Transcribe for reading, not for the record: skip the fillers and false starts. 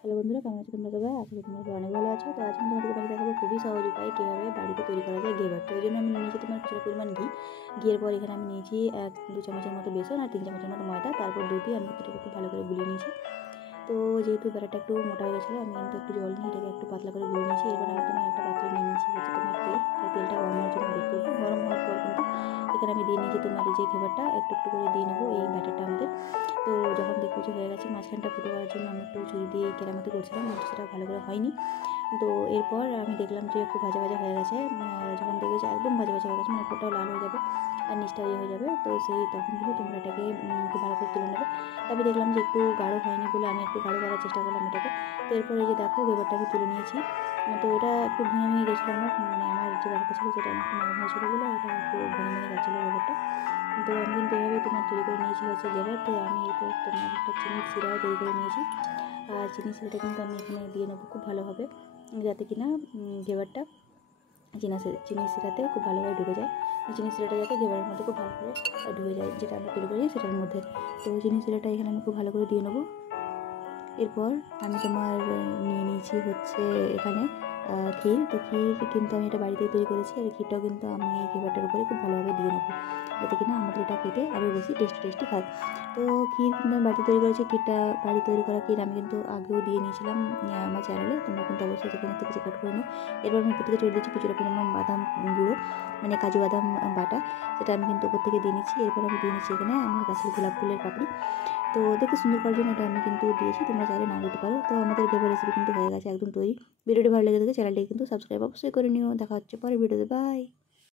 Hello বন্ধুরা, কেমন আছো তোমরা সবাই? আশা করি তোমরা অনেক ভালো আছো। তো আজকে তোমাদেরকে বাড়ি দেখাবো খুবই সহজ উপায় কীভাবে বাড়িতে তৈরি করা যায় ঘেবার। তো এই জন্য আমি নিয়েছি তোমার কিছুটা পরিমাণ ঘি। ঘিয়ের পর এখানে আমি নিয়েছি 1-2 চামচের মতো বেসন আর 3 চামচের মতো ময়দা, তারপর দুধ দিয়ে আমি এটাকে খুব ভালো করে গুলিয়ে নিয়েছি। তো যেহেতু ব্যাটারটা একটু মোটা হয়ে গেছিলো, আমি কিন্তু একটু জল নিয়ে এটাকে একটু পাতলা করে গুলিয়ে নিয়েছি। এরপর আমি তোমার একটা পাত্রে নিয়ে নিয়েছি হচ্ছে তোমার তেল। এই তেলটা গরম হওয়ার জন্য ওয়েট করবো। গরম হওয়ার পর কিন্তু এখানে আমি দিয়ে নিয়েছি তোমার এই যে ঘেবারটা একটু একটু করে দিয়ে নেবো এই ব্যাটারটা আমাদের। তো যখন দেখবো যে হয়ে গেছে, মাঝখানটা ফুটো করার জন্য আমি একটু ছুরি দিয়ে কেরামতি করছিলাম, কিন্তু সেটা ভালো করে হয়নি। তো এরপর আমি দেখলাম যে একটু ভাজা ভাজা হয়ে গেছে। যখন দেখবে যে একদম ভাজা ভাজা হয়ে গেছে, মানে উপরটাও লাল হয়ে যাবে আর নিচটাও হয়ে যাবে, তো তখন কিন্তু তোমরা এটাকে খুব ভালো করে তুলে নেবে। তবে দেখলাম যে একটু গাঢ় হয়নি বলে আমি একটু গাঢ় করার চেষ্টা করলাম এটাকে। তো এরপরে যে দেখো ঘেবারটা আমি তুলে নিয়েছি। তো এটা একটু ভেঙে ভেঙে গেছিলো, মানে আমার যে ব্যাপারটা ছিল সেটা অনেকটা নরম হয়েছিল বলে এটা একটু ভেঙে ভেঙে যাচ্ছিলো ঘেবারটা। তো আমি কিন্তু এভাবে তোমার তৈরি করে নিয়েছি হচ্ছে ঘেবার। তো আমি এরপর তোমার একটা চিনির সিরাও তৈরি করে নিয়েছি। আর চিনির সিরাটা কিন্তু আমি এখানে দিয়ে নেবো খুব ভালোভাবে, যাতে কিনা ঘেবারটা চিনির সিরাতে খুব ভালোভাবে ঢুকে যায়। চিনির সিরাটা যাতে ঘেবারের মধ্যে খুব ভালো করে ঢুকে যায়, যেটা আমরা তৈরি করি সেটার মধ্যে। তো চিনির সিরাটা এখানে আমি খুব ভালো করে দিয়ে নেবো। এরপর আমি তোমার নিয়ে নিয়েছি হচ্ছে এখানে ক্ষীর। তো ক্ষীর কিন্তু আমি এটা বাড়িতেই তৈরি করেছি, আর ক্ষীরটাও কিন্তু আমি এই ঘেবারটার উপরে খুব ভালোভাবে দিয়ে নেবো, যাতে কিনা আমাদের এটা খেতে আরও বেশি টেস্টি হয়। তো ক্ষীর কিন্তু আমি বাড়িতে তৈরি করেছি। ক্ষীরটা বাড়ি তৈরি করা ক্ষীর আমি কিন্তু আগেও দিয়ে নিয়েছিলাম আমার চ্যানেলে, তোমরা কিন্তু অবশ্যই সেখানে থেকে চেক আউট করে নিও। এরপর আমি উপর থেকে চলে দিচ্ছি কিছুটা পরিমাণ বাদাম গুঁড়ো, মানে কাজু বাদাম বাটা, সেটা আমি কিন্তু উপর থেকে দিয়ে নিচ্ছি। এরপর আমি দিয়ে নিচ্ছি এখানে আমার গাছের গোলাপ ফুলের পাপড়ি। তো দেখতে সুন্দর করার জন্য এটা আমি কিন্তু দিয়েছি, তোমরা চাইলে না দিতে পারো। তো আমাদের ঘেবার রেসিপি কিন্তু হয়ে গেছে একদম তৈরি। ভিডিওটি ভালো লেগে থাকে চ্যানেলটিকে কিন্তু সাবস্ক্রাইব অবশ্যই করে নিও। দেখা হচ্ছে পরের ভিডিওতে, বাই।